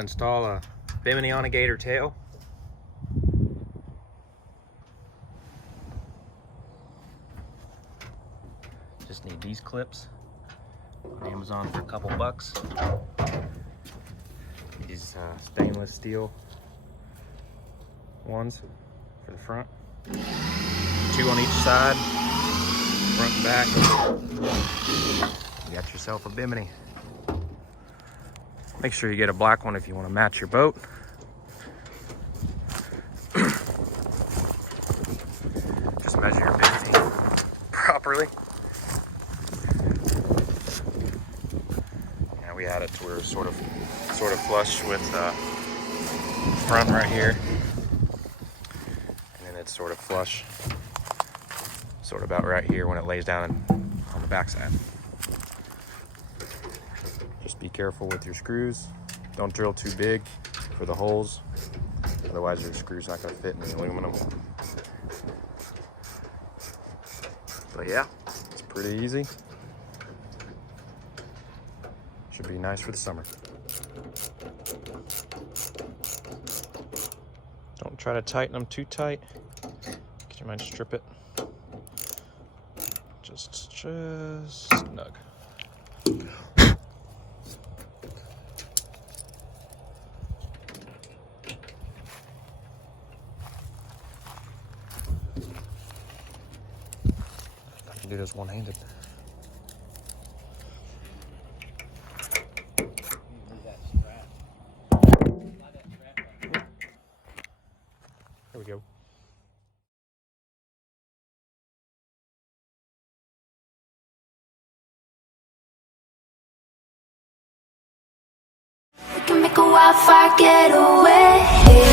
to install a Bimini on a Gator-Tail. Just need these clips on Amazon for a couple bucks. These stainless steel ones for the front. 2 on each side, front and back. You got yourself a Bimini. Make sure you get a black one if you want to match your boat. Just measure your Bimini properly. Yeah, we had it to where it's sort of flush with front right here, and then it's sort of flush, sort of about right here when it lays down on the backside. Just be careful with your screws. Don't drill too big for the holes, otherwise your screw's not going to fit in the aluminum. But yeah, it's pretty easy. Should be nice for the summer. Don't try to tighten them too tight, because you might strip it. Just snug. I can do this one-handed. There we go. We can make a wildfire getaway.